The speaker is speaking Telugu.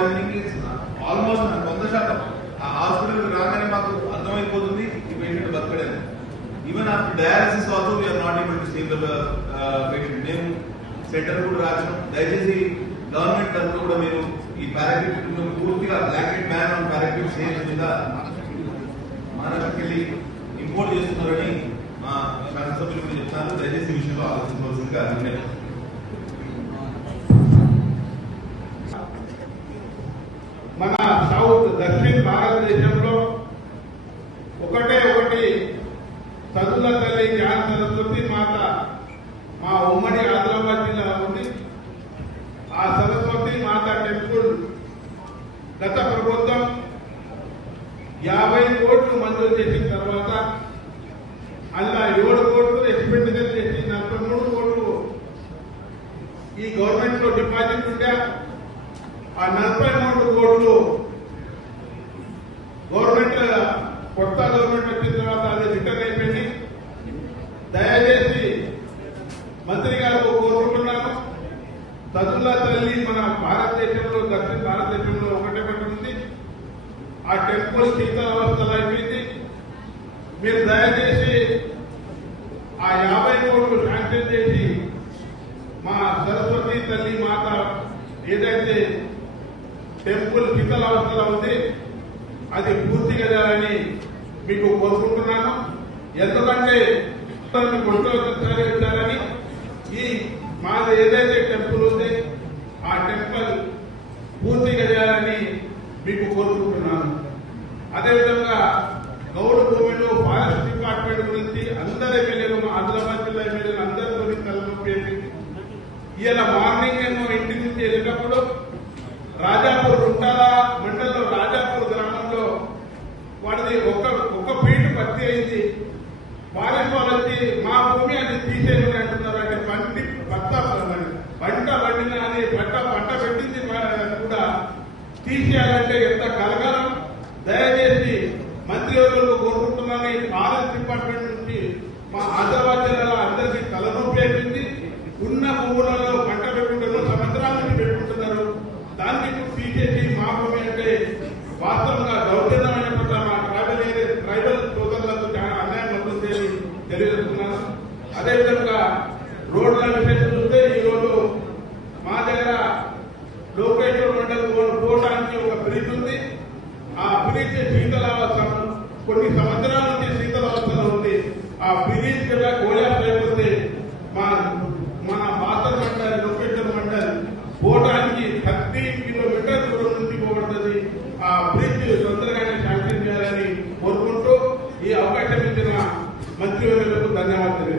Poisoning is almost 100%. ఆ హాస్పిటల్ రాగానే మాకు అర్థమైపోతుంది ఈ పేషెంట్ బతకడని. Even after dialysis also we are not able to save the patient. మేము సెంటర్ కూడా రాసినాం. దయచేసి గవర్నమెంట్ తరఫున కూడా మీరు ఈ పారాగ్రిప్ పూర్తిగా బ్లాకెట్ బ్యాన్ ఆన్ పారాగ్రిప్ సేల్స్ మీద మహారాష్ట్రకి ఇంపోర్ట్ చేస్తున్నారని మా శాసనసభ్యులు కూడా చెప్తున్నారు. దయచేసి విషయంలో ఆలోచించవలసిందిగా నిర్ణయం. మన దక్షిణ భారతదేశంలో ఒకటి సద్దుల తల్లి జ్ఞాన సరస్వతి మాత మా ఉమ్మడి ఆదిలాబాద్ జిల్లాలో ఉంది. ఆ సరస్వతి మాత టెంపుల్ గత ప్రభుత్వం 50 కోట్లు మంజూరు చేసిన తర్వాత అలా 7 కోట్లు ఎక్స్పెండిచర్ చేసి 43 కోట్లు ఈ గవర్నమెంట్ లో డిపాజిట్ ఉంటే ఆ 43 కోట్లు గవర్నమెంట్ కొత్త గవర్నమెంట్ వచ్చిన తర్వాత అది రిటర్న్ అయిపోయింది. దయచేసి మంత్రి గారు కోరుకుంటున్నాను, సద్దుల తల్లి మన భారతదేశంలో దక్షిణ భారతదేశంలో ఒకటి ఉంది. ఆ టెంపుల్ శీతలావస్థలో అయిపోయింది. మీరు దయచేసి ఆ 50 కోట్లు శాంక్షన్ చేసి మా సరస్వతి తల్లి మాత ఏదైతే టెంపుల్ శీతలావస్థలో ఉంది అది పూర్తిగా చేయాలని మీకు కోరుకుంటున్నాను. ఎందుకంటే ఇచ్చారని ఈ మాది ఏదైతే టెంపుల్ ఉంది ఆ టెంపుల్ పూర్తిగా చేయాలని మీకు కోరుకుంటున్నాను. అదేవిధంగా గౌడ్ భూమిలో ఫారెస్ట్ డిపార్ట్మెంట్ గురించి అందరు ఎమ్మెల్యేలు మా ఆదిలాబాద్ జిల్లా ఎమ్మెల్యేలు అందరితో తలనొప్పి ఇలా మార్నింగ్ ఏమో ఇంటి నుంచి వెళ్ళినప్పుడు రాజాపూర్ ఉంటాల మండలంలో రాజాపూర్ గ్రామంలో వాడిది ఒక్క ఫీట్ పత్తి అయింది. ఫారెస్ట్ వాళ్ళు వచ్చి మా భూమి అది తీసేయమని అంటున్నారు. అంటే పంట పండిన అని పంట పెట్టింది కూడా తీసేయాలంటే ఎంత కలగలం. దయచేసి మంత్రివర్గులకు కోరుకుంటున్నాను, ఫారెస్ట్ డిపార్ట్మెంట్ నుంచి మా ఆదిలాబాద్ జిల్లాలో అందరికీ తలనొప్పి అయిపోయింది. ఉన్న భూములలో పంట పెట్టుకుంటున్నారు, సంవత్సరాల నుంచి పెట్టుకుంటున్నారు. దాన్ని తీసేసి మా భూమి అంటే వాస్తవంగా దౌర్జన్యమైన పట్ల మా ట్రైబల్ సోదరులకు చాలా అన్యాయం అవుతుందని తెలియజేస్తున్నాను. అదేవిధంగా రోడ్ల విషయం చూస్తే ఈరోజు మా దగ్గర లోకేశ్వర మండలం పోవడానికి ఒక బ్రిడ్జ్ ఉంది. ఆ బ్రిడ్జ్ శీతలావస్థ కొన్ని సంవత్సరాల నుంచి శీతలావస్థలో ఉంది. ఆ బ్రిడ్జ్ కూడా కోలాప్స్ అయిపోతే మన బాసర్ మండల్ లోకేశ్వర మండల్ పోవడానికి 30 కిలోమీటర్ దూరం నుంచి పోబడుతుంది. ఆ బ్రిడ్జ్ తొందరగానే శాంక్షన్ చేయాలని కోరుకుంటూ ఈ అవకాశం ఇచ్చిన మంత్రివర్యులకు ధన్యవాదాలు.